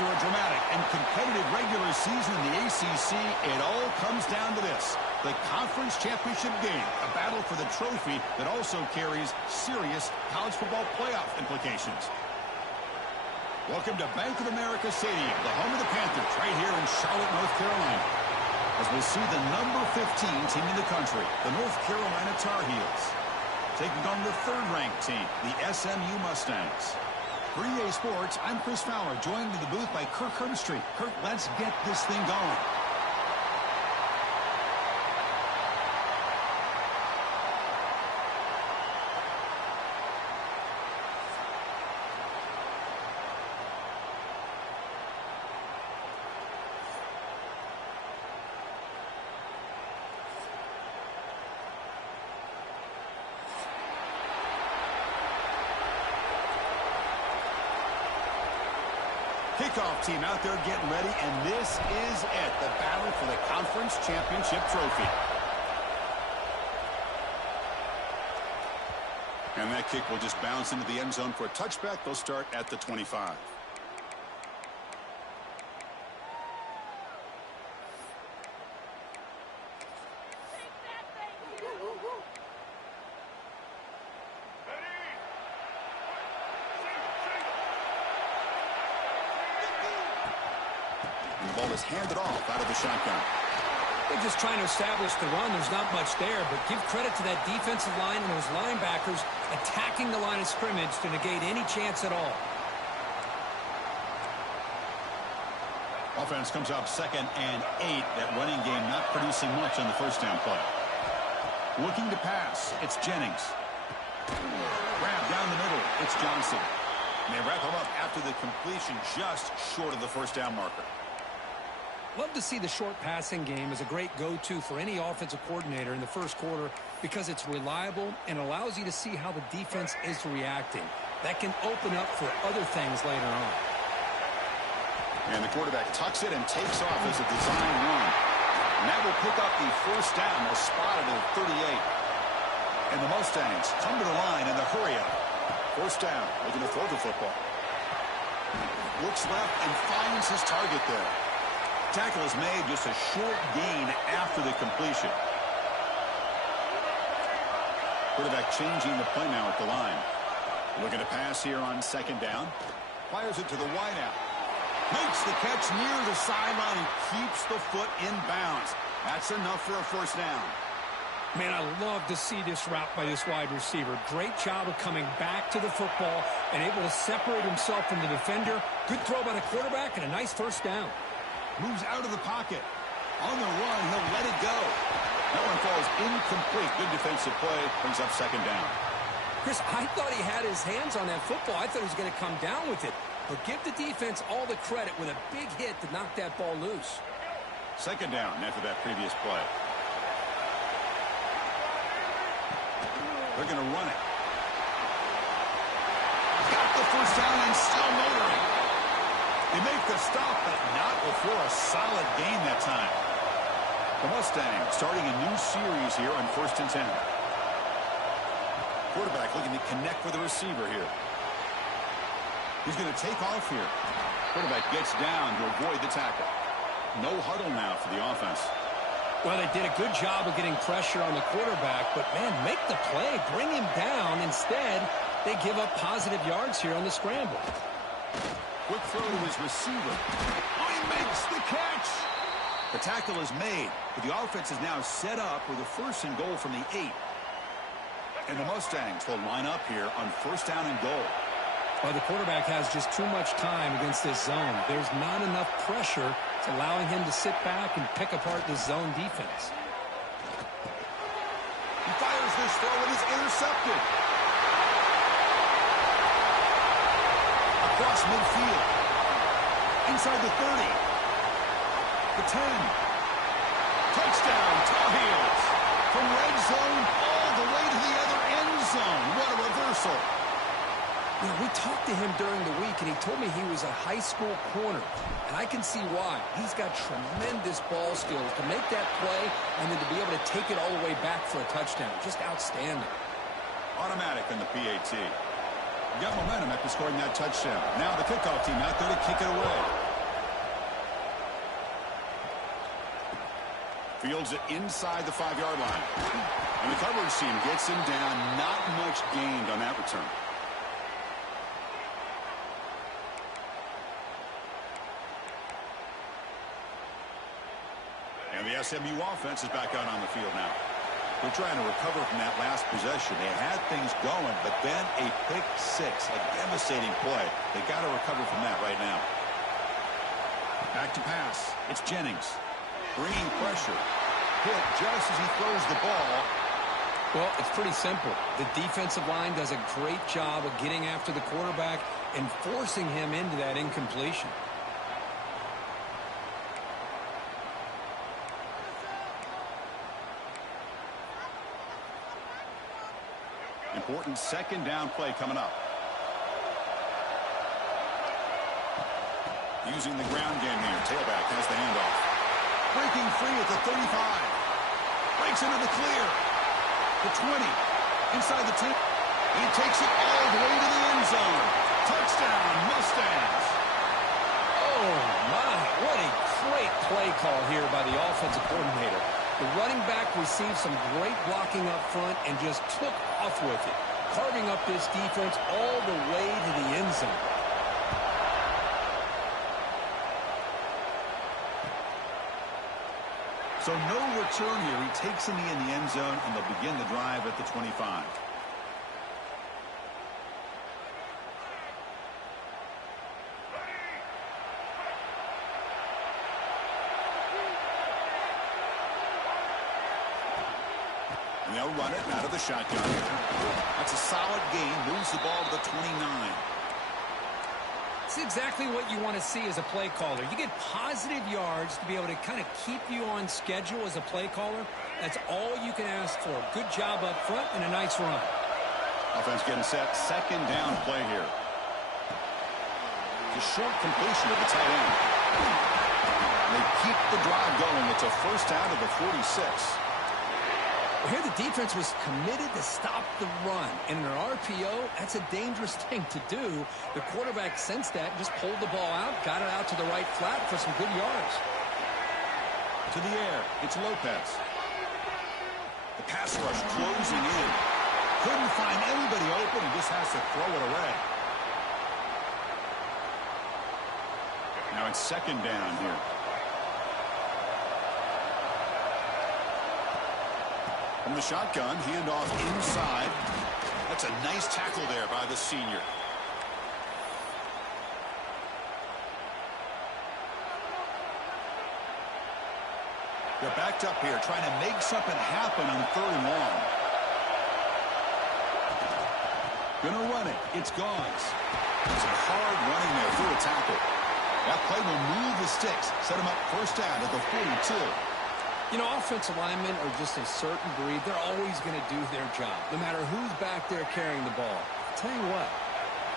After a dramatic and competitive regular season in the ACC, it all comes down to this: the conference championship game, a battle for the trophy that also carries serious college football playoff implications. Welcome to Bank of America Stadium, the home of the Panthers, right here in Charlotte, North Carolina, as we'll see the number 15 team in the country, the North Carolina Tar Heels, taking on the third-ranked team, the SMU Mustangs. For EA Sports, I'm Chris Fowler, joined in the booth by Kirk Herbstreit. Kirk, let's get this thing going. Kickoff team out there getting ready, and this is it, the battle for the conference championship trophy. And that kick will just bounce into the end zone for a touchback. They'll start at the 25. The ball is handed off out of the shotgun. They're just trying to establish the run. There's not much there, but give credit to that defensive line and those linebackers attacking the line of scrimmage to negate any chance at all. Offense comes up 2nd and 8. That running game not producing much on the first down play. Looking to pass, it's Jennings. Grab down the middle, it's Johnson. And they wrap him up after the completion, just short of the first down marker. Love to see the short passing game as a great go-to for any offensive coordinator in the first quarter because it's reliable and allows you to see how the defense is reacting. That can open up for other things later on. And the quarterback tucks it and takes off as a design run. And that will pick up the first down. They'll spot it at 38. And the Mustangs come to the line in the hurry-up. First down, looking to throw the football. Looks left and finds his target there. Tackle is made, just a short gain after the completion. Quarterback changing the play now at the line. Looking to pass here on 2nd down. Fires it to the wideout. Makes the catch near the sideline and keeps the foot in bounds. That's enough for a first down. Man, I love to see this route by this wide receiver. Great job of coming back to the football and able to separate himself from the defender. Good throw by the quarterback and a nice first down. Moves out of the pocket. On the run, he'll let it go. That one falls incomplete. Good defensive play. Brings up 2nd down. Chris, I thought he had his hands on that football. I thought he was going to come down with it. But give the defense all the credit with a big hit to knock that ball loose. 2nd down after that previous play. They're going to run it. Got the first down and still motoring. They make the stop, but not before a solid gain that time. The Mustangs starting a new series here on 1st and 10. Quarterback looking to connect with the receiver here. He's going to take off here. Quarterback gets down to avoid the tackle. No huddle now for the offense. Well, they did a good job of getting pressure on the quarterback, but, man, make the play. Bring him down. Instead, they give up positive yards here on the scramble. Quick throw to his receiver. Oh, he makes the catch. The tackle is made, but the offense is now set up with a 1st and goal from the 8. And the Mustangs will line up here on 1st down and goal. Well, the quarterback has just too much time against this zone. There's not enough pressure. It's allowing him to sit back and pick apart the zone defense. He fires this throw and is intercepted. Across midfield. Inside the 30. The 10. Touchdown, Tar Heels. From red zone all the way to the other end zone. What a reversal. You know, we talked to him during the week, and he told me he was a high school corner. And I can see why. He's got tremendous ball skills to make that play and then to be able to take it all the way back for a touchdown. Just outstanding. Automatic on the PAT. Got momentum after scoring that touchdown. Now the kickoff team out there to kick it away. Fields it inside the 5-yard line. And the coverage team gets him down. Not much gained on that return. And the SMU offense is back out on the field now. They're trying to recover from that last possession. They had things going, but then a pick six, a devastating play. They got to recover from that right now. Back to pass. It's Jennings. Bringing pressure. Hit just as he throws the ball. Well, it's pretty simple. The defensive line does a great job of getting after the quarterback and forcing him into that incompletion. Important second down play coming up. Using the ground game here. Tailback has the handoff. Breaking free at the 35. Breaks into the clear. The 20. Inside the 10. He takes it all the way to the end zone. Touchdown, Mustangs. Oh, my. What a great play call here by the offensive coordinator. The running back received some great blocking up front and just took off with it, carving up this defense all the way to the end zone. So no return here. He takes a knee in the end zone, and they'll begin the drive at the 25. And they'll run it out of the shotgun. That's a solid gain. Moves the ball to the 29. It's exactly what you want to see as a play caller. You get positive yards to be able to kind of keep you on schedule as a play caller. That's all you can ask for. Good job up front and a nice run. Offense getting set. Second down play here. It's a short completion of the tight end. And they keep the drive going. It's a first down to the 46. Well, here the defense was committed to stop the run. And in an RPO, that's a dangerous thing to do. The quarterback sensed that, just pulled the ball out, got it out to the right flat for some good yards. To the air, it's Lopez. The pass rush closing in. Couldn't find anybody open and just has to throw it away. Now it's second down here. From the shotgun, handoff inside. That's a nice tackle there by the senior. They're backed up here, trying to make something happen on 3rd and long. Gonna run it. It's Gauze. Some hard running there through a tackle. That play will move the sticks, set him up first down at the 42. You know, offensive linemen are just a certain breed. They're always going to do their job, no matter who's back there carrying the ball. I'll tell you what,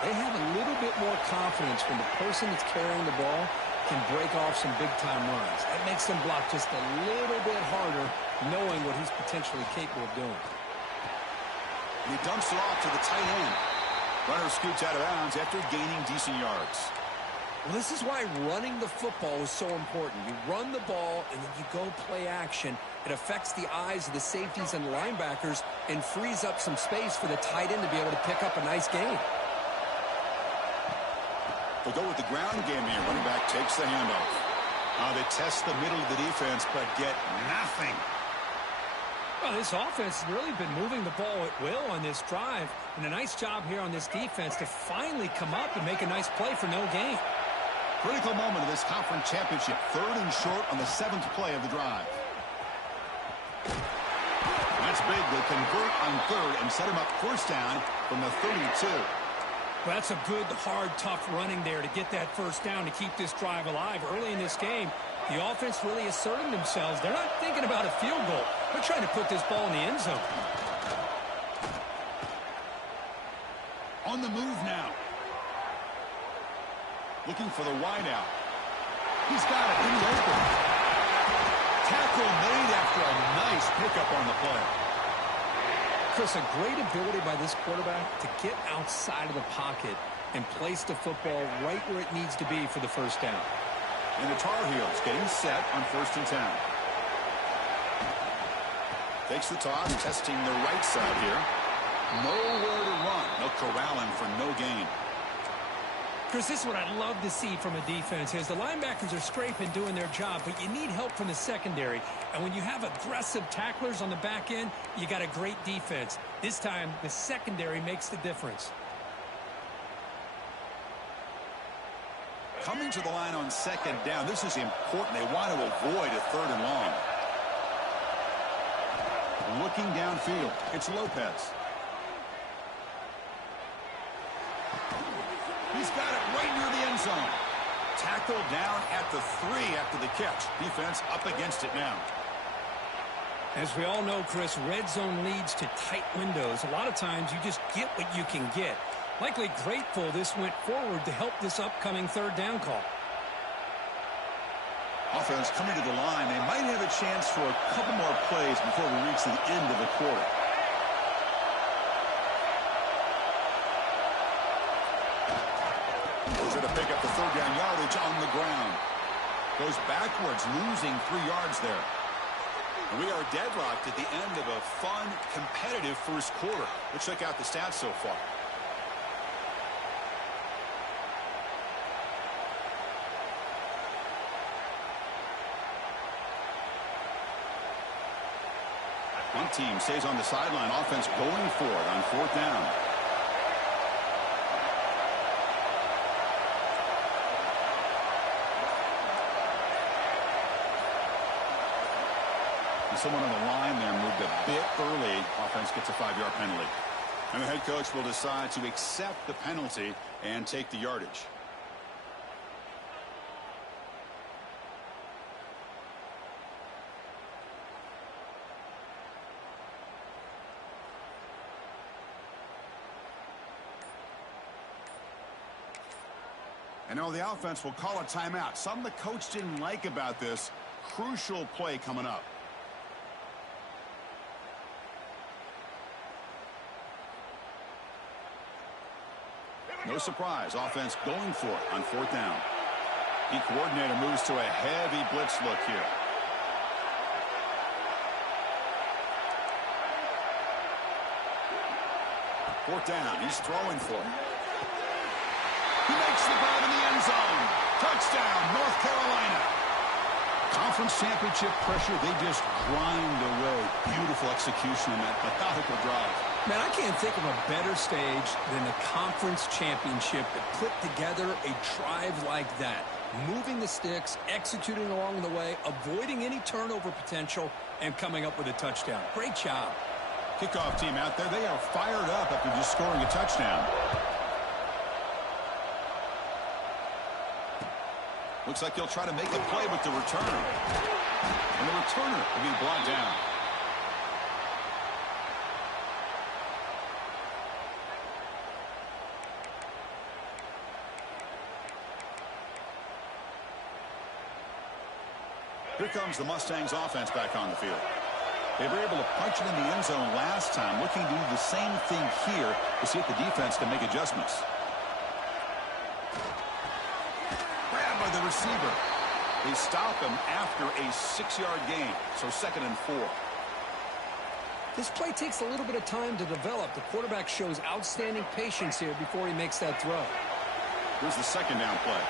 they have a little bit more confidence when the person that's carrying the ball can break off some big-time runs. That makes them block just a little bit harder, knowing what he's potentially capable of doing. And he dumps it off to the tight end. Runner scoots out of bounds after gaining decent yards. Well, this is why running the football is so important. You run the ball, and then you go play action. It affects the eyes of the safeties and linebackers and frees up some space for the tight end to be able to pick up a nice gain. They'll go with the ground game here. Running back takes the handoff. They test the middle of the defense, but get nothing. Well, this offense has really been moving the ball at will on this drive. And a nice job here on this defense to finally come up and make a nice play for no gain. Critical moment of this conference championship. 3rd and short on the 7th play of the drive. That's big. They convert on 3rd and set him up first down from the 32. Well, that's a good, hard, tough running there to get that first down to keep this drive alive. Early in this game, the offense really asserting themselves. They're not thinking about a field goal. They're trying to put this ball in the end zone. On the move now. Looking for the wideout. He's got it in the open. Tackle made after a nice pickup on the play. Chris, a great ability by this quarterback to get outside of the pocket and place the football right where it needs to be for the first down. And the Tar Heels getting set on 1st and 10. Takes the toss, testing the right side here. Nowhere to run. No corral him for no gain. Chris, this is what I'd love to see from a defense is the linebackers are scraping, doing their job, but you need help from the secondary. And when you have aggressive tacklers on the back end, you got a great defense. This time, the secondary makes the difference. Coming to the line on second down, this is important. They want to avoid a 3rd and long. Looking downfield, it's Lopez. He's got it right near the end zone. Tackled down at the 3 after the catch. Defense up against it now. As we all know, Chris, red zone leads to tight windows. A lot of times you just get what you can get. Likely grateful this went forward to help this upcoming 3rd down call. Offense coming to the line. They might have a chance for a couple more plays before we reach the end of the quarter. To pick up the 3rd down yardage on the ground. Goes backwards, losing 3 yards there. We are deadlocked at the end of a fun, competitive first quarter. Let's check out the stats so far. One team stays on the sideline. Offense going for it on 4th down. Someone on the line there moved a bit early. Offense gets a 5-yard penalty. And the head coach will decide to accept the penalty and take the yardage. And now the offense will call a timeout. Something the coach didn't like about this. Crucial play coming up. No surprise, offense going for it on 4th down. The coordinator moves to a heavy blitz look here. Fourth down, he's throwing for it. He makes the grab in the end zone. Touchdown, North Carolina. Conference championship pressure, they just grind away. Beautiful execution in that methodical drive. Man, I can't think of a better stage than the conference championship to put together a drive like that. Moving the sticks, executing along the way, avoiding any turnover potential, and coming up with a touchdown. Great job. Kickoff team out there, they are fired up after just scoring a touchdown. Looks like he'll try to make a play with the returner. And the returner will be brought down. Here comes the Mustangs offense back on the field. They were able to punch it in the end zone last time, looking to do the same thing here to see if the defense can make adjustments. Grabbed by the receiver. They stop him after a 6-yard gain, so 2nd and 4. This play takes a little bit of time to develop. The quarterback shows outstanding patience here before he makes that throw. Here's the 2nd down play.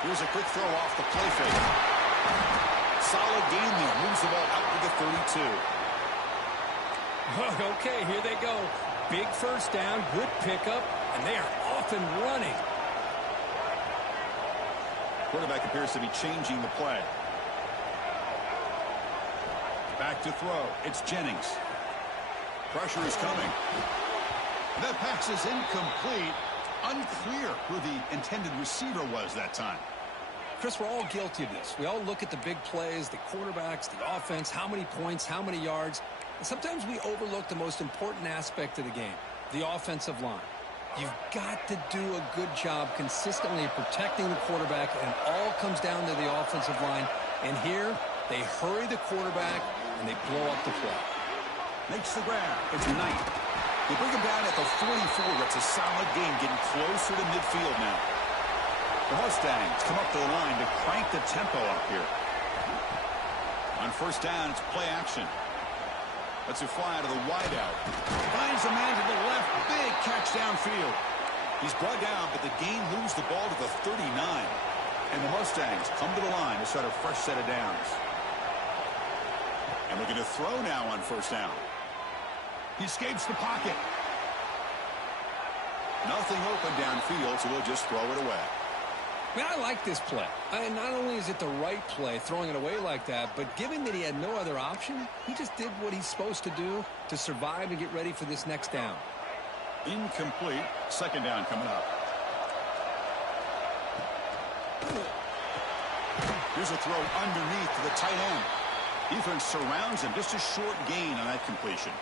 Here's a quick throw off the play fake. Solid gain there. Moves the ball out to the 32. Okay, here they go. Big first down, good pickup, and they are off and running. Quarterback appears to be changing the play. Back to throw. It's Jennings. Pressure is coming. That pass is incomplete. Unclear who the intended receiver was that time. Chris, we're all guilty of this. We all look at the big plays, the quarterbacks, the offense, how many points, how many yards. And sometimes we overlook the most important aspect of the game, the offensive line. You've got to do a good job consistently protecting the quarterback, and it all comes down to the offensive line. And here, they hurry the quarterback, and they blow up the play. Makes the grab. It's Knight. They bring him down at the 44. That's a solid gain, getting closer to midfield now. The Mustangs come up to the line to crank the tempo up here. On first down, it's play action. Lets it fly to the wideout. Finds a man to the left. Big catch downfield. He's brought down, but the gain moves the ball to the 39. And the Mustangs come to the line to start a fresh set of downs. And looking to throw now on first down. He escapes the pocket. Nothing open downfield, so we'll just throw it away. Man, I like this play. Not only is it the right play, throwing it away like that, but given that he had no other option, he just did what he's supposed to do to survive and get ready for this next down. Incomplete. Second down coming up. Here's a throw underneath to the tight end. Defense surrounds him. Just a short gain on that completion.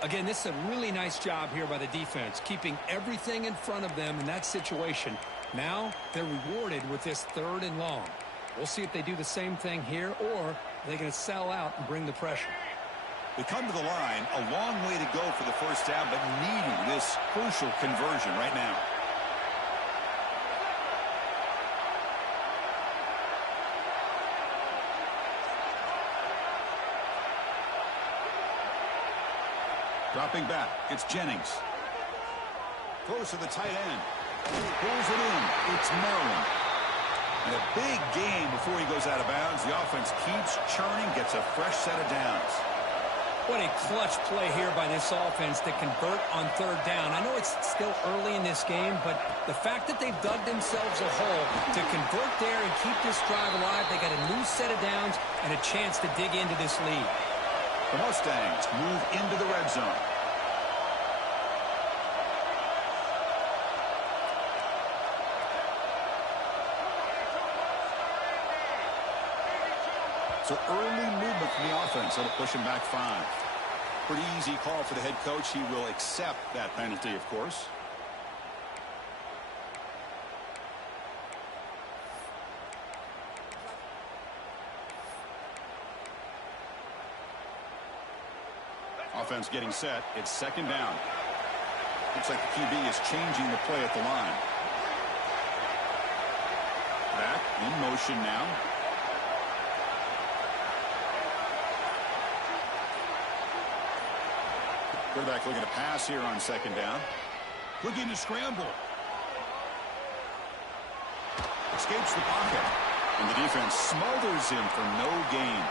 Again, this is a really nice job here by the defense, keeping everything in front of them in that situation. Now they're rewarded with this 3rd and long. We'll see if they do the same thing here, or they're going to sell out and bring the pressure. They come to the line, a long way to go for the first down, but needing this crucial conversion right now. Dropping back, it's Jennings. Throws to the tight end. Pulls it in. It's Maryland. And a big gain before he goes out of bounds. The offense keeps churning, gets a fresh set of downs. What a clutch play here by this offense to convert on 3rd down. I know it's still early in this game, but the fact that they've dug themselves a hole to convert there and keep this drive alive, they got a new set of downs and a chance to dig into this lead. The Mustangs move into the red zone. So early movement from the offense. That'll push him back 5. Pretty easy call for the head coach. He will accept that penalty, of course. Offense getting set. It's second down. Looks like the QB is changing the play at the line. Back in motion now. Quarterback looking to pass here on second down. Looking to scramble. Escapes the pocket. And the defense smothers him for no gain.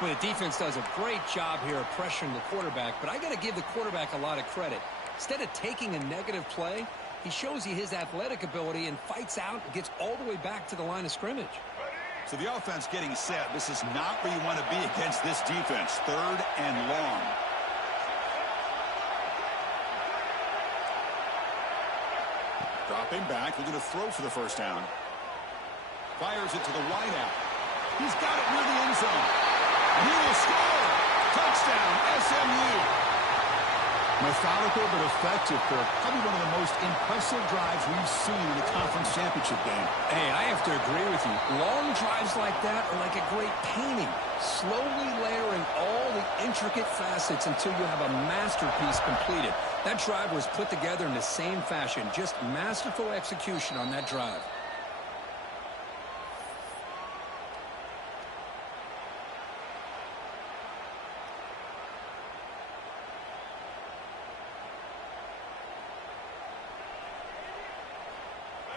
Well, the defense does a great job here of pressuring the quarterback, but I got to give the quarterback a lot of credit. Instead of taking a negative play, he shows you his athletic ability and fights out and gets all the way back to the line of scrimmage. So the offense getting set. This is not where you want to be against this defense. 3rd and long. Dropping back, looking to throw for the first down. Fires it to the wideout. He's got it near the end zone. He will score. Touchdown, SMU. Methodical but effective for probably one of the most impressive drives we've seen in the conference championship game. Hey, I have to agree with you. Long drives like that are like a great painting. Slowly layering all the intricate facets until you have a masterpiece completed. That drive was put together in the same fashion. Just masterful execution on that drive.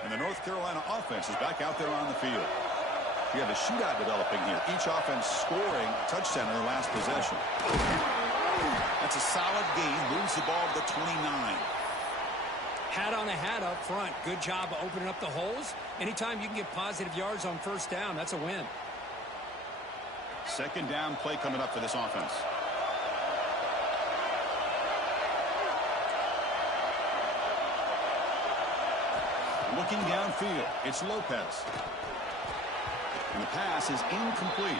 And the North Carolina offense is back out there on the field. We have a shootout developing here. Each offense scoring a touchdown in their last possession. That's a solid gain. Moves the ball to the 29. Hat on a hat up front. Good job of opening up the holes. Anytime you can get positive yards on first down, that's a win. Second down play coming up for this offense. Looking downfield, it's Lopez. And the pass is incomplete.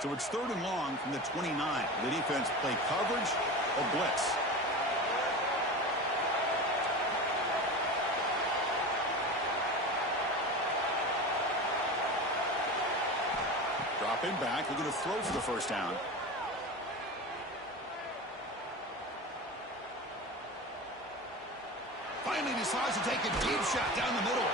So it's 3rd and long from the 29. The defense play coverage or blitz. Dropping back, looking to throw for the first down. Finally decides to take a deep shot down the middle.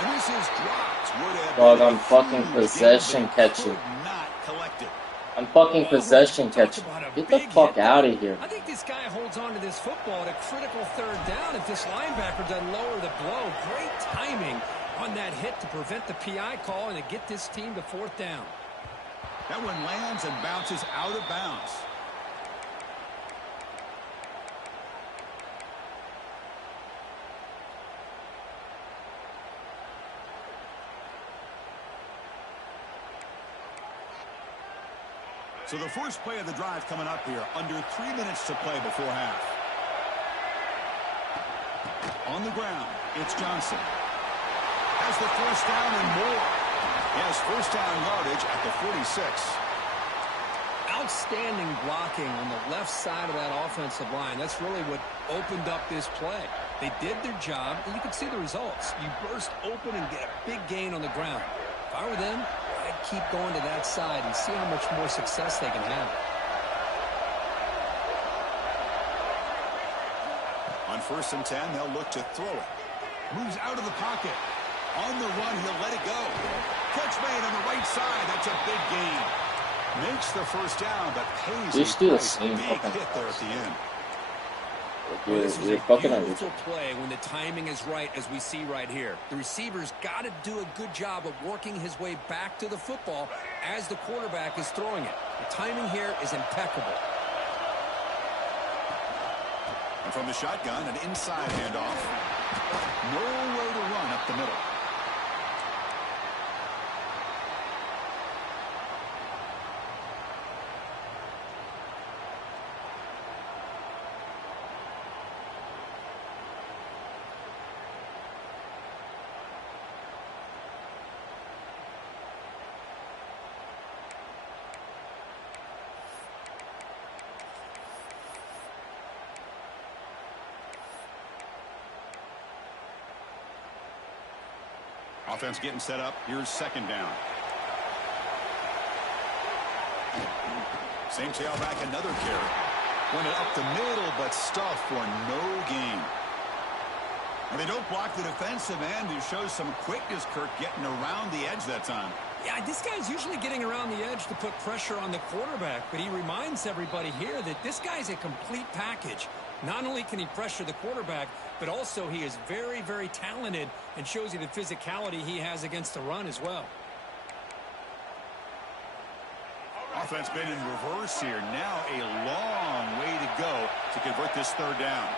And this is dropped. Dog, I'm fucking possession catching. Not collected. I'm fucking possession catching. Get the fuck out of here. I think this guy holds on to this football at a critical third down if this linebacker doesn't lower the blow. Great timing on that hit to prevent the PI call and to get this team to fourth down. That one lands and bounces out of bounds. So the first play of the drive coming up here, under 3 minutes to play before half. On the ground, it's Johnson. Has the first down and more. He has first down yardage at the 46. Outstanding blocking on the left side of that offensive line. That's really what opened up this play. They did their job, and you can see the results. You burst open and get a big gain on the ground. If I were them, I'd keep going to that side and see how much more success they can have. On 1st and 10, they'll look to throw it. Moves out of the pocket. On the run, he'll let it go. Catch made on the right side. That's a big gain. Makes the first down, but pays We should do the same big fucking hit there at the end. Well, this is We're a fucking beautiful play when the timing is right, as we see right here. The receiver's got to do a good job of working his way back to the football as the quarterback is throwing it. The timing here is impeccable. And from the shotgun, an inside handoff. Nowhere to run up the middle. Offense getting set up. Here's second down. Same tailback, another carry. Went it up the middle, but stuffed for no gain. And they don't block the defensive end, who shows some quickness, Kirk, getting around the edge that time. Yeah, this guy's usually getting around the edge to put pressure on the quarterback, but he reminds everybody here that this guy's a complete package. Not only can he pressure the quarterback, but also he is very, very talented and shows you the physicality he has against the run as well. Offense been in reverse here. Now a long way to go to convert this third down.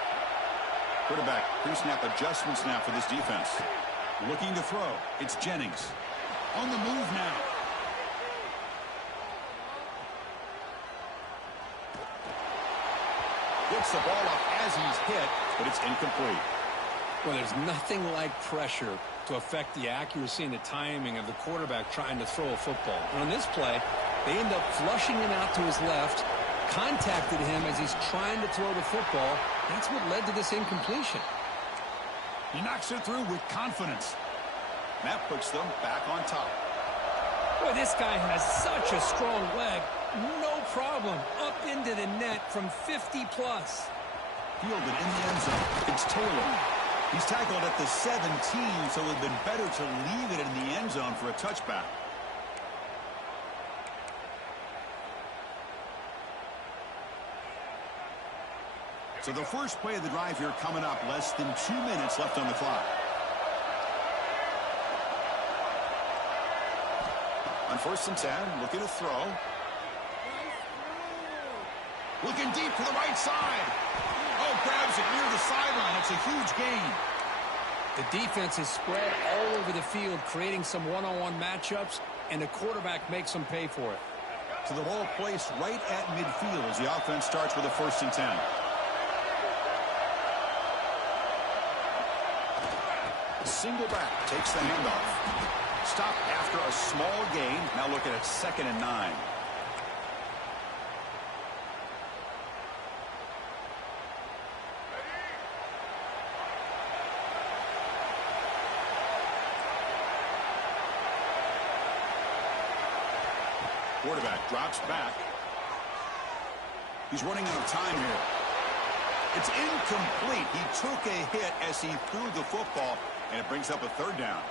Quarterback pre-snap adjustments now for this defense. Looking to throw. It's Jennings. On the move now. Gets the ball up as he's hit, but it's incomplete. Well, there's nothing like pressure to affect the accuracy and the timing of the quarterback trying to throw a football. And on this play, they end up flushing him out to his left, contacted him as he's trying to throw the football. That's what led to this incompletion. He knocks it through with confidence. That puts them back on top. Boy, this guy has such a strong leg. No problem. Up into the net from 50 plus. Fielded in the end zone. It's Taylor. He's tackled at the 17, so it would have been better to leave it in the end zone for a touchback. So the first play of the drive here coming up. Less than 2 minutes left on the clock. On 1st and 10, looking to throw. Looking deep to the right side. Oh, grabs it near the sideline. It's a huge gain. The defense is spread all over the field, creating some one-on-one matchups, and the quarterback makes them pay for it. So the ball placed right at midfield as the offense starts with a 1st and 10. Single back takes the handoff. Stop after a small gain. Now looking at 2nd and 9. Quarterback drops back. He's running out of time here. It's incomplete. He took a hit as he threw the football, and it brings up a third down.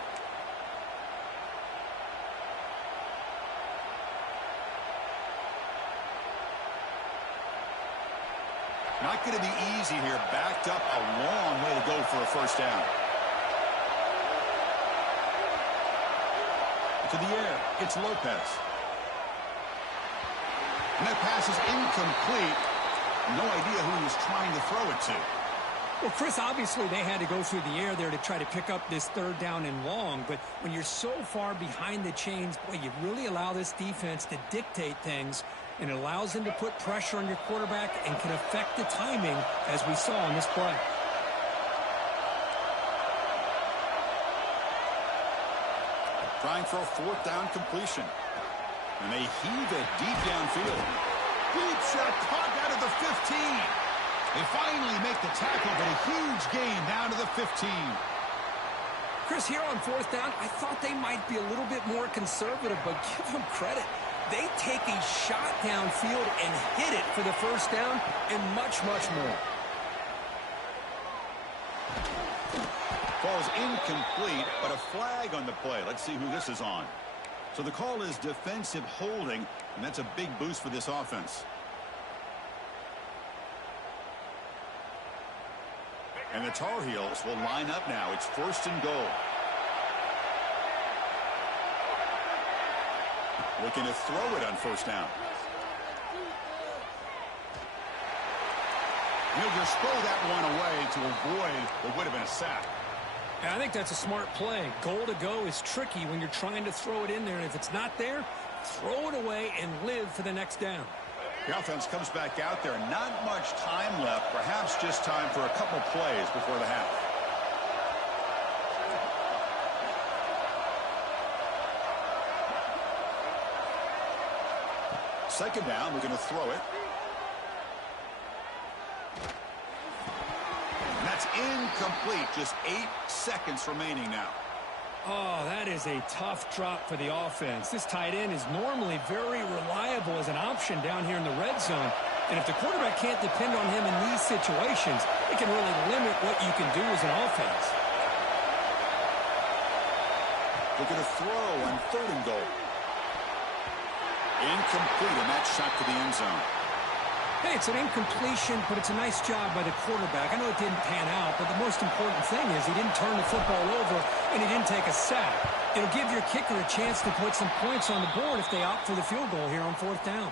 Not going to be easy here. Backed up a long way to go for a first down. To the air. It's Lopez. And that pass is incomplete. No idea who he was trying to throw it to. Well, Chris, obviously they had to go through the air there to try to pick up this third down and long. But when you're so far behind the chains, boy, you really allow this defense to dictate things. And it allows them to put pressure on your quarterback and can affect the timing, as we saw in this play. Trying for a fourth down completion. And they heave it deep downfield. Deep shot caught out of the 15. They finally make the tackle, but a huge gain down to the 15. Chris, here on fourth down, I thought they might be a little bit more conservative, but give them credit. They take a shot downfield and hit it for the first down and much, much more. Ball's incomplete, but a flag on the play. Let's see who this is on. So the call is defensive holding, and that's a big boost for this offense. And the Tar Heels will line up now. It's first and goal. Looking to throw it on first down. He'll just throw that one away to avoid what would have been a sack. I think that's a smart play. Goal to go is tricky when you're trying to throw it in there. And if it's not there, throw it away and live for the next down. The offense comes back out there. Not much time left. Perhaps just time for a couple plays before the half. Second down, we're going to throw it. And that's incomplete. Just 8 seconds remaining now. Oh, that is a tough drop for the offense. This tight end is normally very reliable as an option down here in the red zone. And if the quarterback can't depend on him in these situations, it can really limit what you can do as an offense. Looking to throw on third and goal. Incomplete, and that shot to the end zone. Hey, it's an incompletion, but it's a nice job by the quarterback. I know it didn't pan out, but the most important thing is he didn't turn the football over and he didn't take a sack. It'll give your kicker a chance to put some points on the board if they opt for the field goal here on fourth down.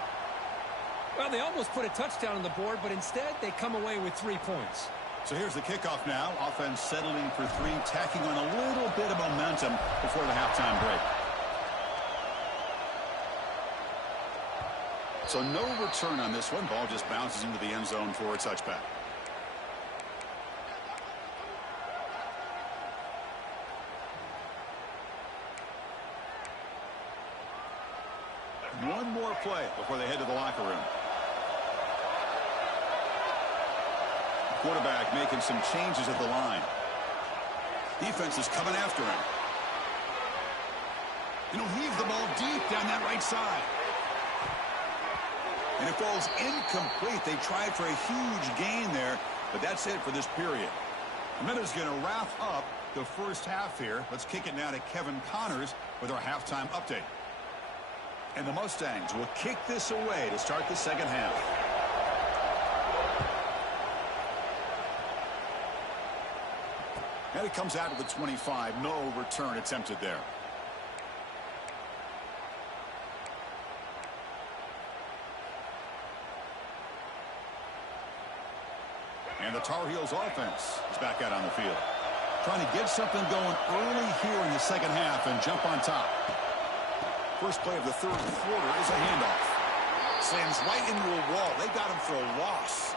Well, they almost put a touchdown on the board, but instead they come away with 3 points. So here's the kickoff now. Offense settling for 3, tacking on a little bit of momentum before the halftime break. So no return on this one. Ball just bounces into the end zone for a touchback. One more play before they head to the locker room. Quarterback making some changes at the line. Defense is coming after him. And he'll heave the ball deep down that right side. And it falls incomplete. They tried for a huge gain there, but that's it for this period. The Minutes going to wrap up the first half here. Let's kick it now to Kevin Connors with our halftime update. And the Mustangs will kick this away to start the second half. And it comes out of the 25. No return attempted there. And the Tar Heels offense is back out on the field. Trying to get something going early here in the second half and jump on top. First play of the third quarter is a handoff. Slams right into a wall. They got him for a loss.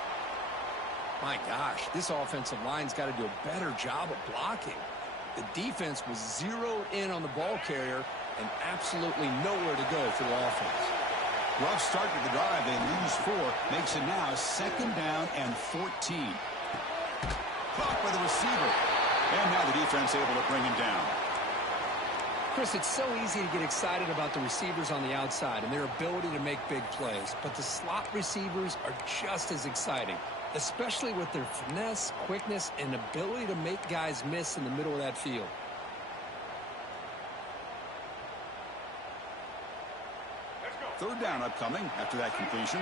My gosh, this offensive line's got to do a better job of blocking. The defense was zeroed in on the ball carrier and absolutely nowhere to go for the offense. Rough start to the drive. They lose 4. Makes it now second down and 14. Caught by the receiver. And now the defense able to bring him down. Chris, it's so easy to get excited about the receivers on the outside and their ability to make big plays, but the slot receivers are just as exciting, especially with their finesse, quickness, and ability to make guys miss in the middle of that field. Third down upcoming after that completion.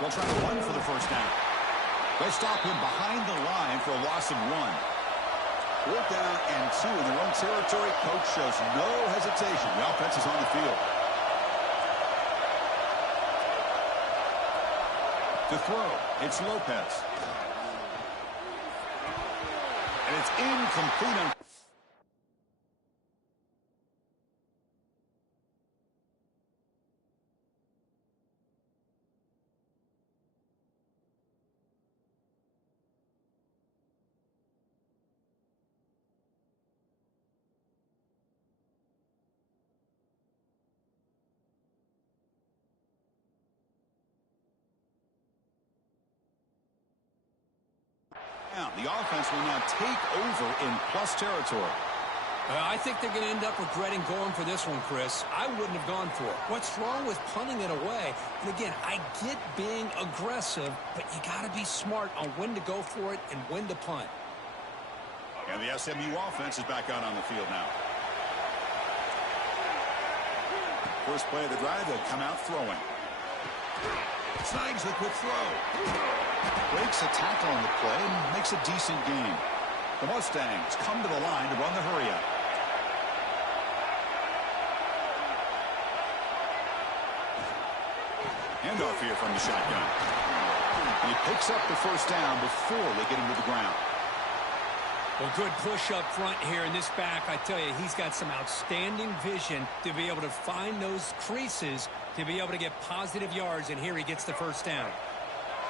They'll try to run for the first down. They'll stop him behind the line for a loss of 1. 4th down and 2 in their own territory. Coach shows no hesitation. The offense is on the field. To throw, it's Lopez. And it's incomplete. The offense will now take over in plus territory. I think they're going to end up regretting going for this one, Chris. I wouldn't have gone for it. What's wrong with punting it away? And again, I get being aggressive, but you got to be smart on when to go for it and when to punt. And the SMU offense is back out on the field now. First play of the drive, they'll come out throwing. Snags the quick throw. Breaks a tackle on the play and makes a decent gain. The Mustangs come to the line to run the hurry-up. Handoff here from the shotgun. And he picks up the first down before they get him to the ground. Well, good push up front here in this back. I tell you, he's got some outstanding vision to be able to find those creases to be able to get positive yards, and here he gets the first down.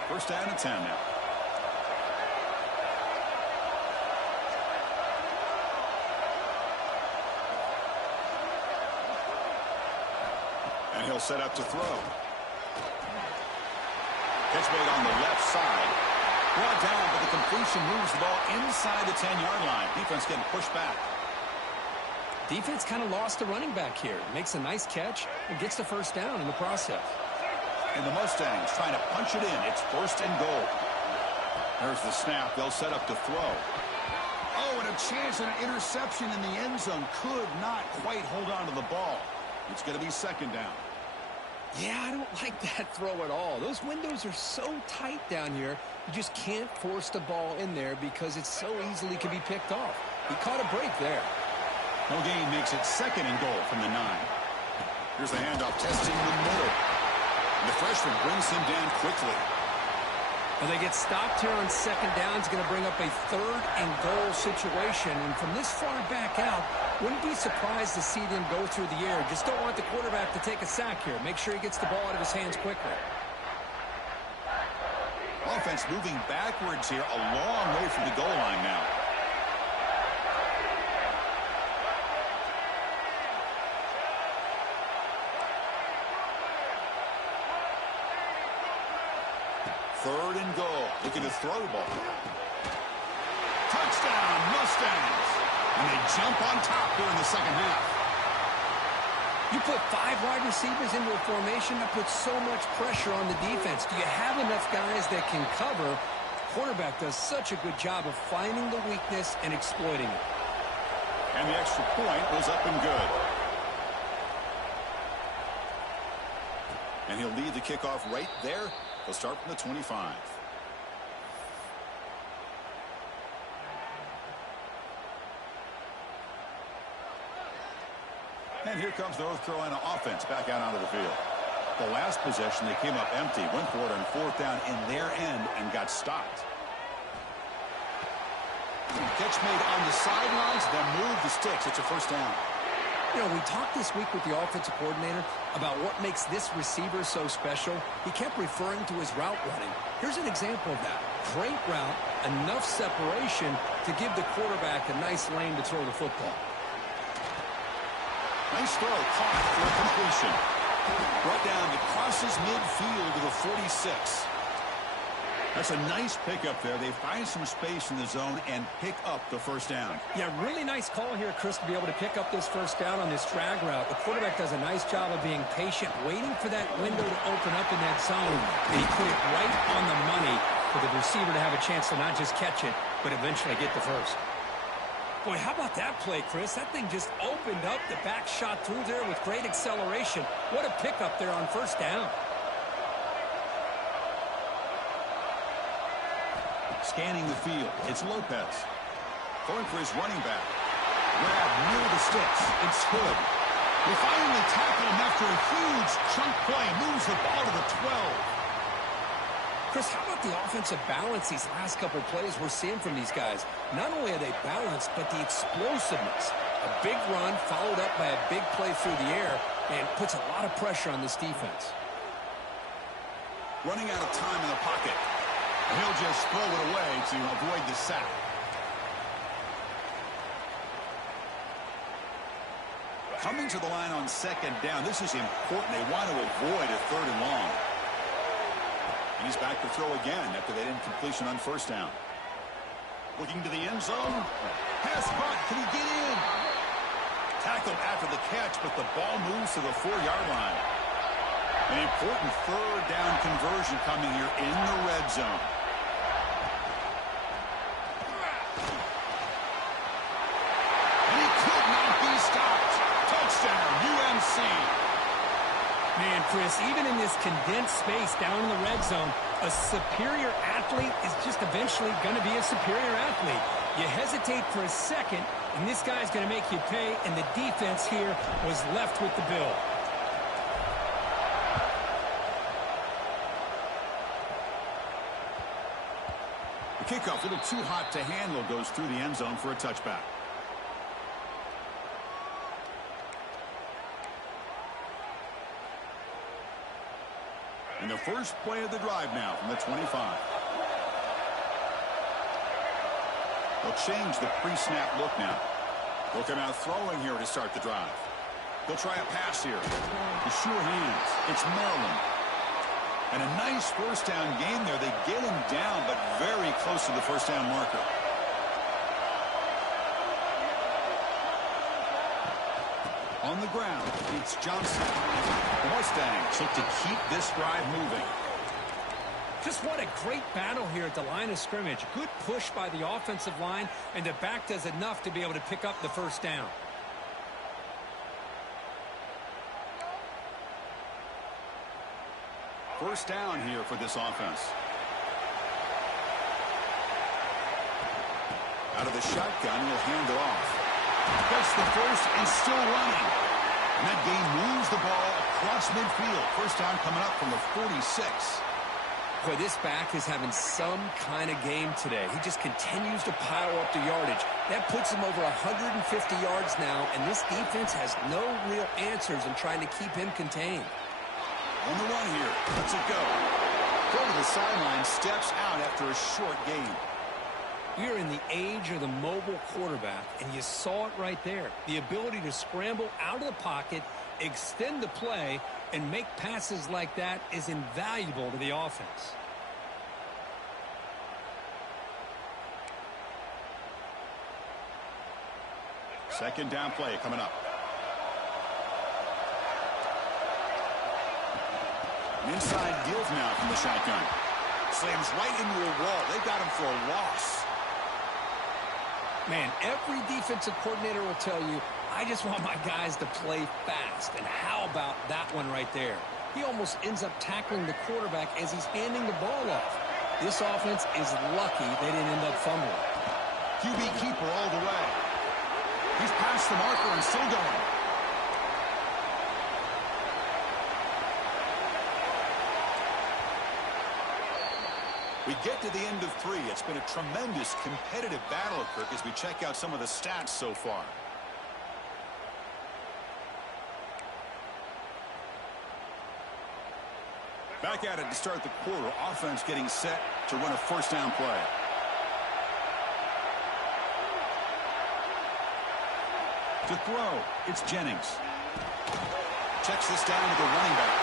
First down and 10 now. And he'll set up to throw. Catch made on the left side. Brought down, but the completion moves the ball inside the 10-yard line. Defense getting pushed back. Defense kind of lost the running back here. Makes a nice catch and gets the first down in the process. And the Mustangs trying to punch it in. It's first and goal. There's the snap. They'll set up to throw. Oh, and a chance at an interception in the end zone. Could not quite hold on to the ball. It's going to be second down. Yeah, I don't like that throw at all. Those windows are so tight down here. You just can't force the ball in there because it so easily can be picked off. He caught a break there. No gain makes it second and goal from the 9. Here's the handoff testing the middle. And the freshman brings him down quickly. Well, they get stopped here on second down. It's going to bring up a third and goal situation. And from this far back out, wouldn't be surprised to see them go through the air. Just don't want the quarterback to take a sack here. Make sure he gets the ball out of his hands quickly. Offense moving backwards here, a long way from the goal line now. Third and goal. Looking to throw the ball. Touchdown, Mustangs. And they jump on top here in the second half. You put 5 wide receivers into a formation that puts so much pressure on the defense. Do you have enough guys that can cover? Quarterback does such a good job of finding the weakness and exploiting it. And the extra point was up and good. And he'll lead the kickoff right there. They'll start from the 25. And here comes the North Carolina offense back out onto the field. The last possession, they came up empty, went for it on fourth down in their end and got stopped. Catch made on the sidelines, then move the sticks. It's a first down. You know, we talked this week with the offensive coordinator about what makes this receiver so special. He kept referring to his route running. Here's an example of that. Great route, enough separation to give the quarterback a nice lane to throw the football. Nice throw, caught for a completion. Brought down, it crosses midfield to the 46. That's a nice pickup there. They find some space in the zone and pick up the first down. Yeah, really nice call here, Chris, to be able to pick up this first down on this drag route. The quarterback does a nice job of being patient, waiting for that window to open up in that zone, and he put it right on the money for the receiver to have a chance to not just catch it, but eventually get the first. Boy, how about that play, Chris? That thing just opened up. The back shot through there with great acceleration. What a pickup there on first down. Scanning the field, it's Lopez. Going for his running back. Grab near the sticks. It's Hood. They finally tackle him after a huge chunk play. Moves the ball to the 12. Chris, how about the offensive balance these last couple plays we're seeing from these guys? Not only are they balanced, but the explosiveness. A big run followed up by a big play through the air and puts a lot of pressure on this defense. Running out of time in the pocket. He'll just throw it away to avoid the sack. Coming to the line on second down. This is important. They want to avoid a third and long. He's back to throw again after that incompletion on first down. Looking to the end zone. Pass caught. Can he get in? Tackled after the catch, but the ball moves to the 4-yard line. An important third down conversion coming here in the red zone. And he could not be stopped. Touchdown, UNC. Man, Chris, even in this condensed space down in the red zone, a superior athlete is just eventually going to be a superior athlete. You hesitate for a second, and this guy's going to make you pay, and the defense here was left with the bill. The kickoff, a little too hot to handle, goes through the end zone for a touchback. And the first play of the drive now from the 25. They'll change the pre-snap look now. They'll come out throwing here to start the drive. They'll try a pass here. The sure hands. It's Maryland. And a nice first down game there. They get him down, but very close to the first down marker. On the ground, it's Johnson. The Mustangs look to keep this drive moving. Just what a great battle here at the line of scrimmage. Good push by the offensive line, and the back does enough to be able to pick up the first down. First down here for this offense. Out of the shotgun, he'll hand it off. Gets the first and still running. And that game moves the ball across midfield. First down coming up from the 46. Boy, this back is having some kind of game today. He just continues to pile up the yardage. That puts him over 150 yards now, and this defense has no real answers in trying to keep him contained. On the run here. Let's it go. Go to the sideline, steps out after a short gain. We are in the age of the mobile quarterback, and you saw it right there. The ability to scramble out of the pocket, extend the play, and make passes like that is invaluable to the offense. Second down play coming up. An inside give now from the shotgun. Slams right into a wall. They got him for a loss. Man, every defensive coordinator will tell you, I just want my guys to play fast. And how about that one right there? He almost ends up tackling the quarterback as he's handing the ball off. This offense is lucky they didn't end up fumbling. QB keeper all the way. He's past the marker and still going. We get to the end of 3. It's been a tremendous competitive battle, Kirk, as we check out some of the stats so far. Back at it to start the quarter. Offense getting set to run a first down play. To throw, it's Jennings. Checks this down to the running back.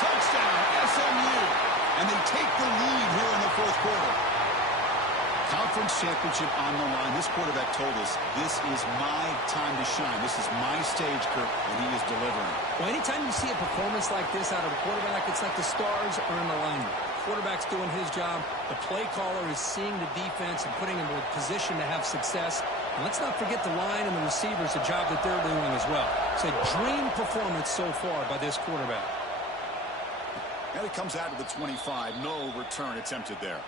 Touchdown, SMU. And they take the lead here in the fourth quarter. Conference championship on the line. This quarterback told us, this is my time to shine. This is my stage, Kirk, and he is delivering. Well, anytime you see a performance like this out of a quarterback, it's like the stars are in alignment. Quarterback's doing his job. The play caller is seeing the defense and putting him in a position to have success. And let's not forget the line and the receivers, the job that they're doing as well. It's a dream performance so far by this quarterback. And it comes out of the 25. No return attempted there.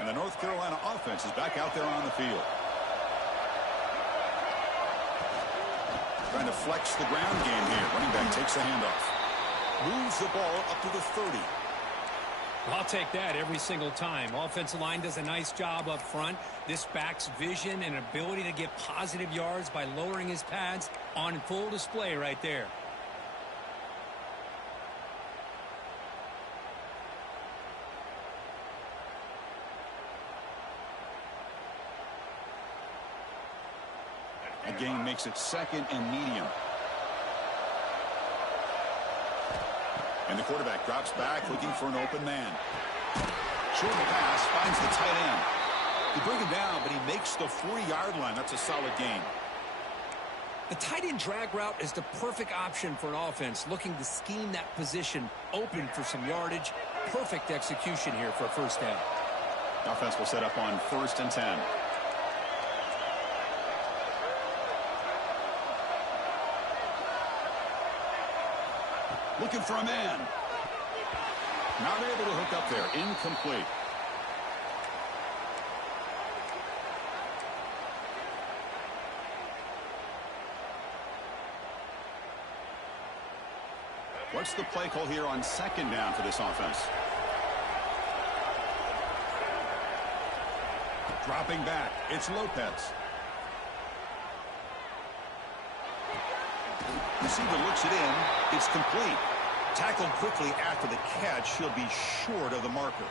And the North Carolina offense is back out there on the field. Trying to flex the ground game here. Running back takes the handoff. Moves the ball up to the 30. I'll take that every single time. Offensive line does a nice job up front. This back's vision and ability to get positive yards by lowering his pads on full display right there. The gain makes it second and medium. And the quarterback drops back looking for an open man. Short pass finds the tight end. He brings him down, but he makes the 40-yard line. That's a solid gain. The tight end drag route is the perfect option for an offense looking to scheme that position open for some yardage. Perfect execution here for a first down. The offense will set up on 1st and 10. Looking for a man. Not able to hook up there. Incomplete. What's the play call here on 2nd down for this offense? Dropping back. It's Lopez. Receiver looks it in. It's complete. Tackled quickly after the catch. He'll be short of the marker.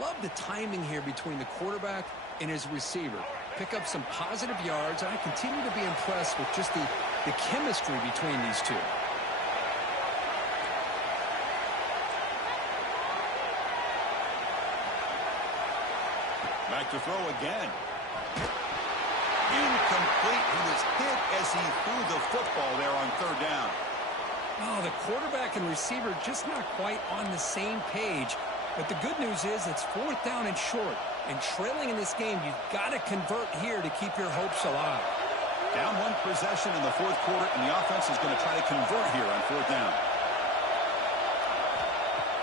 Love the timing here between the quarterback and his receiver. Pick up some positive yards, and I continue to be impressed with just the chemistry between these two. Back to throw again. Incomplete. He was hit as he threw the football there on 3rd down. Oh, the quarterback and receiver just not quite on the same page. But the good news is it's 4th down and short. And trailing in this game, you've got to convert here to keep your hopes alive. Down 1 possession in the 4th quarter, and the offense is going to try to convert here on 4th down.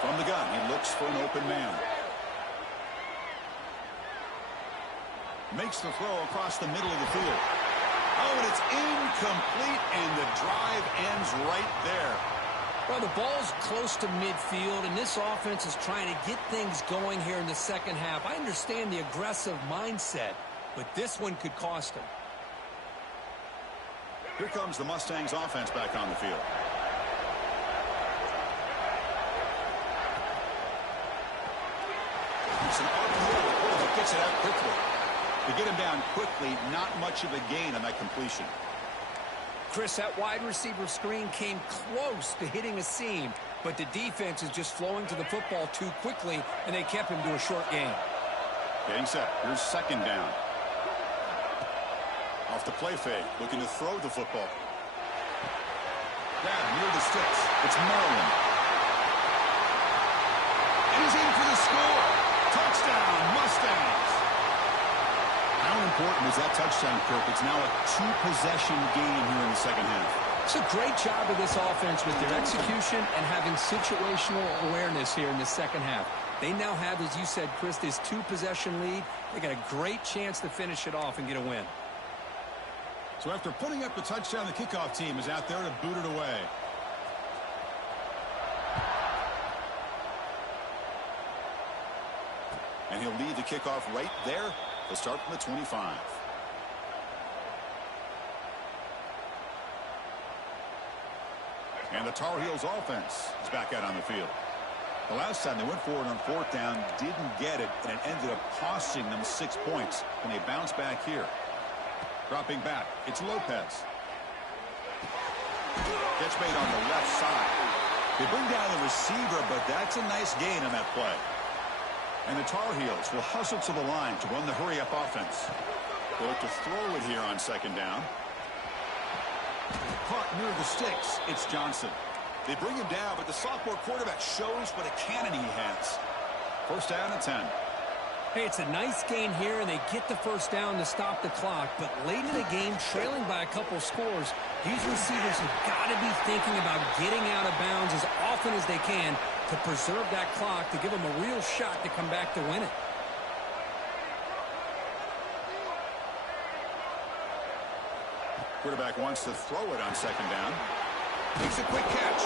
From the gun, he looks for an open man. Makes the throw across the middle of the field. Oh, and it's incomplete, and the drive ends right there. Well, the ball's close to midfield, and this offense is trying to get things going here in the second half. I understand the aggressive mindset, but this one could cost them. Here comes the Mustangs offense back on the field. It's an RPO. He gets it out quickly. To get him down quickly, not much of a gain on that completion. Chris, that wide receiver screen came close to hitting a seam, but the defense is just flowing to the football too quickly, and they kept him to a short gain. Getting set. Here's 2nd down. Off the play fake, looking to throw the football. Grab near the sticks. It's Maryland. And he's in for the score. Touchdown, Mustangs. How important was that touchdown, Kirk? It's now a 2-possession game here in the second half. It's a great job of this offense with their execution and having situational awareness here in the second half. They now have, as you said, Chris, this 2-possession lead. They got a great chance to finish it off and get a win. So after putting up the touchdown, the kickoff team is out there to boot it away. And he'll lead the kickoff right there. They'll start from the 25. And the Tar Heels offense is back out on the field. The last time they went forward on 4th down, didn't get it, and it ended up costing them 6 points when they bounce back here. Dropping back, it's Lopez. Catch made on the left side. They bring down the receiver, but that's a nice gain on that play. And the Tar Heels will hustle to the line to run the hurry-up offense. They'll look to throw it here on second down. Caught near the sticks. It's Johnson. They bring him down, but the sophomore quarterback shows what a cannon he has. First down and 10. Hey, it's a nice gain here, and they get the first down to stop the clock. But late in the game, trailing by a couple scores, these receivers have got to be thinking about getting out of bounds as often as they can to preserve that clock, to give them a real shot to come back to win it. Quarterback wants to throw it on second down. Makes a quick catch.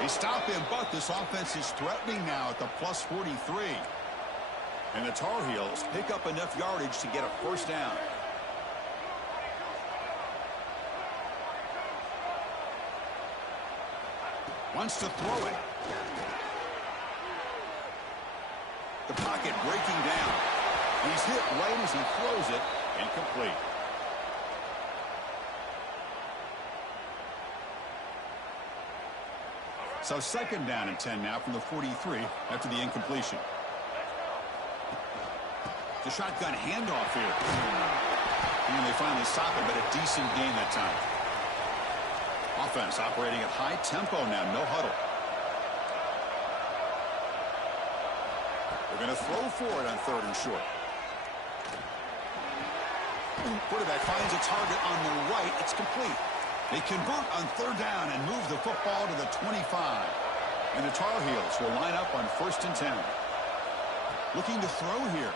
They stop him, but this offense is threatening now at the plus 43. And the Tar Heels pick up enough yardage to get a first down. Wants to throw it. The pocket breaking down. He's hit right as he throws it. Incomplete. So second down and 10 now from the 43 after the incompletion. The shotgun handoff here. And they finally stop it, but a decent gain that time. Offense operating at high tempo now, no huddle. They're going to throw for it on third and short. Quarterback finds a target on the right. It's complete. They convert on third down and move the football to the 25. And the Tar Heels will line up on first and 10. Looking to throw here.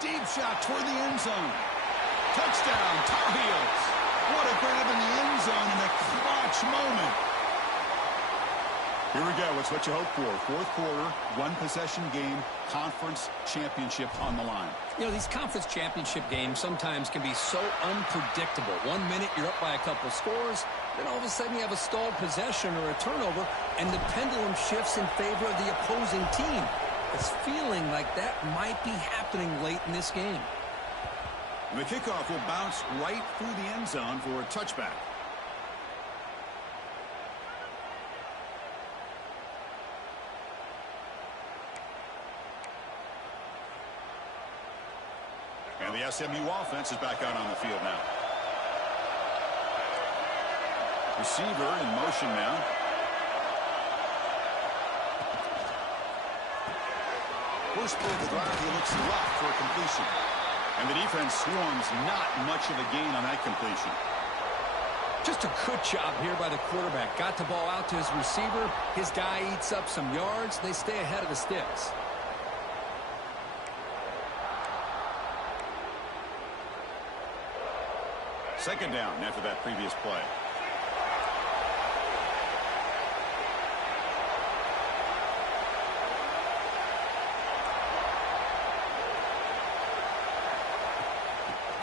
Deep shot toward the end zone. Touchdown, Tar Heels. What a grab in the end zone in a clutch moment. Here we go. It's what you hope for. Fourth quarter, one-possession game, conference championship on the line. You know, these conference championship games sometimes can be so unpredictable. 1 minute you're up by a couple scores, then all of a sudden you have a stalled possession or a turnover, and the pendulum shifts in favor of the opposing team. It's feeling like that might be happening late in this game. And the kickoff will bounce right through the end zone for a touchback. And the SMU offense is back out on the field now. Receiver in motion now. First play of the drive, he looks left for a completion. And the defense swarms, not much of a gain on that completion. Just a good job here by the quarterback. Got the ball out to his receiver. His guy eats up some yards. They stay ahead of the sticks. Second down after that previous play.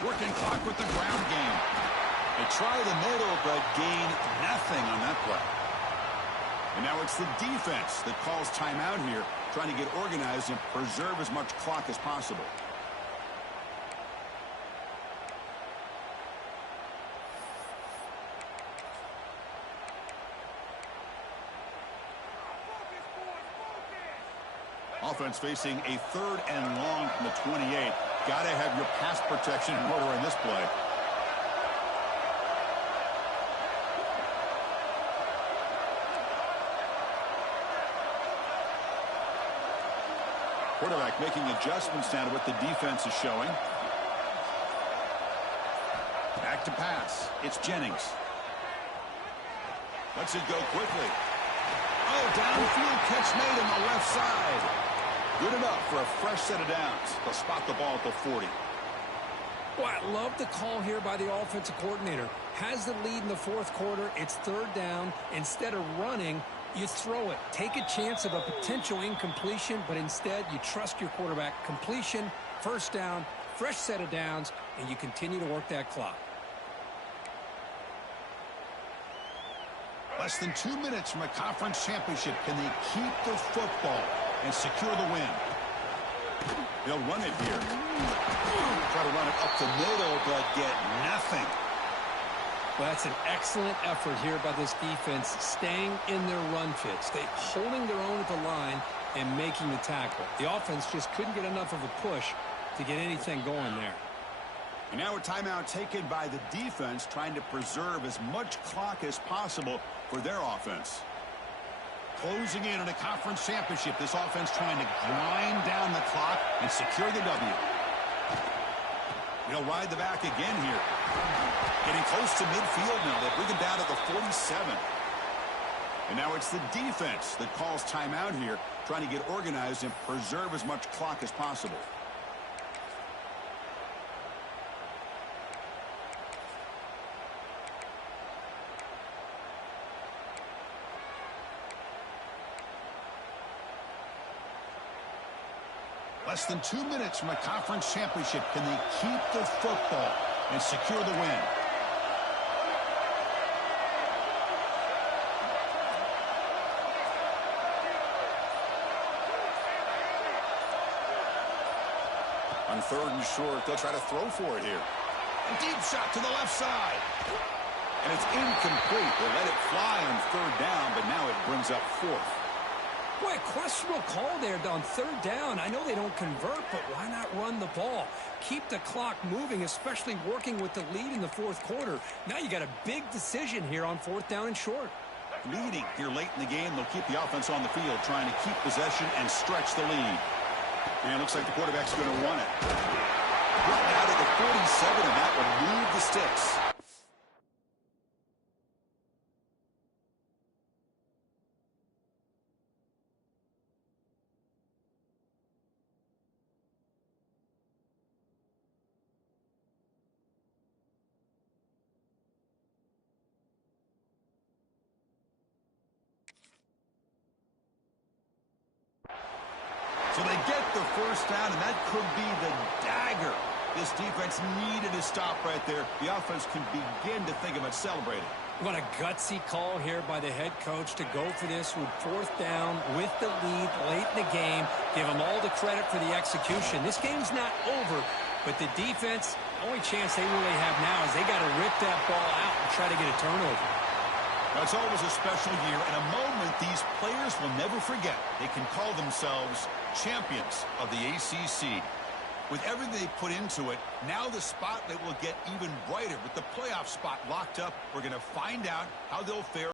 Working clock with the ground game. They try the middle, but gain nothing on that play. And now it's the defense that calls timeout here, trying to get organized and preserve as much clock as possible. Offense facing a third and long from the 28. Got to have your pass protection in order in this play. Quarterback making adjustments now to what the defense is showing. Back to pass. It's Jennings. Lets it go quickly. Oh, downfield catch made on the left side. Good enough for a fresh set of downs. They'll spot the ball at the 40. Boy, I love the call here by the offensive coordinator. Has the lead in the fourth quarter. It's third down. Instead of running, you throw it. Take a chance of a potential incompletion, but instead you trust your quarterback. Completion, first down, fresh set of downs, and you continue to work that clock. Less than 2 minutes from a conference championship. Can they keep the football and secure the win? They'll run it here. Try to run it up the middle, but get nothing. Well, that's an excellent effort here by this defense, staying in their run fit, holding their own at the line and making the tackle. The offense just couldn't get enough of a push to get anything going there. And now a timeout taken by the defense, trying to preserve as much clock as possible for their offense. Closing in on a conference championship, this offense trying to grind down the clock and secure the W. They'll ride the back again here. Getting close to midfield now. They bring him down to the 47. And now it's the defense that calls timeout here, trying to get organized and preserve as much clock as possible. Less than 2 minutes from a conference championship. Can they keep the football and secure the win? On 3rd and short, they'll try to throw for it here. A deep shot to the left side. And it's incomplete. They let it fly on 3rd down, but now it brings up 4th. Boy, a questionable call there on 3rd down. I know they don't convert, but why not run the ball? Keep the clock moving, especially working with the lead in the 4th quarter. Now you got a big decision here on 4th down and short. Leading here late in the game, they'll keep the offense on the field, trying to keep possession and stretch the lead. And it looks like the quarterback's going to run it. Run out of the 47, and that will move the sticks. So they get the 1st down, and that could be the dagger this defense needed to stop right there. The offense can begin to think about celebrating. What a gutsy call here by the head coach to go for this with 4th down with the lead late in the game. Give them all the credit for the execution. This game's not over, but the defense, the only chance they really have now is they got to rip that ball out and try to get a turnover. Now, it's always a special year and a moment these players will never forget. They can call themselves champions of the ACC. With everything they put into it, now the spotlight will get even brighter. With the playoff spot locked up, we're going to find out how they'll fare.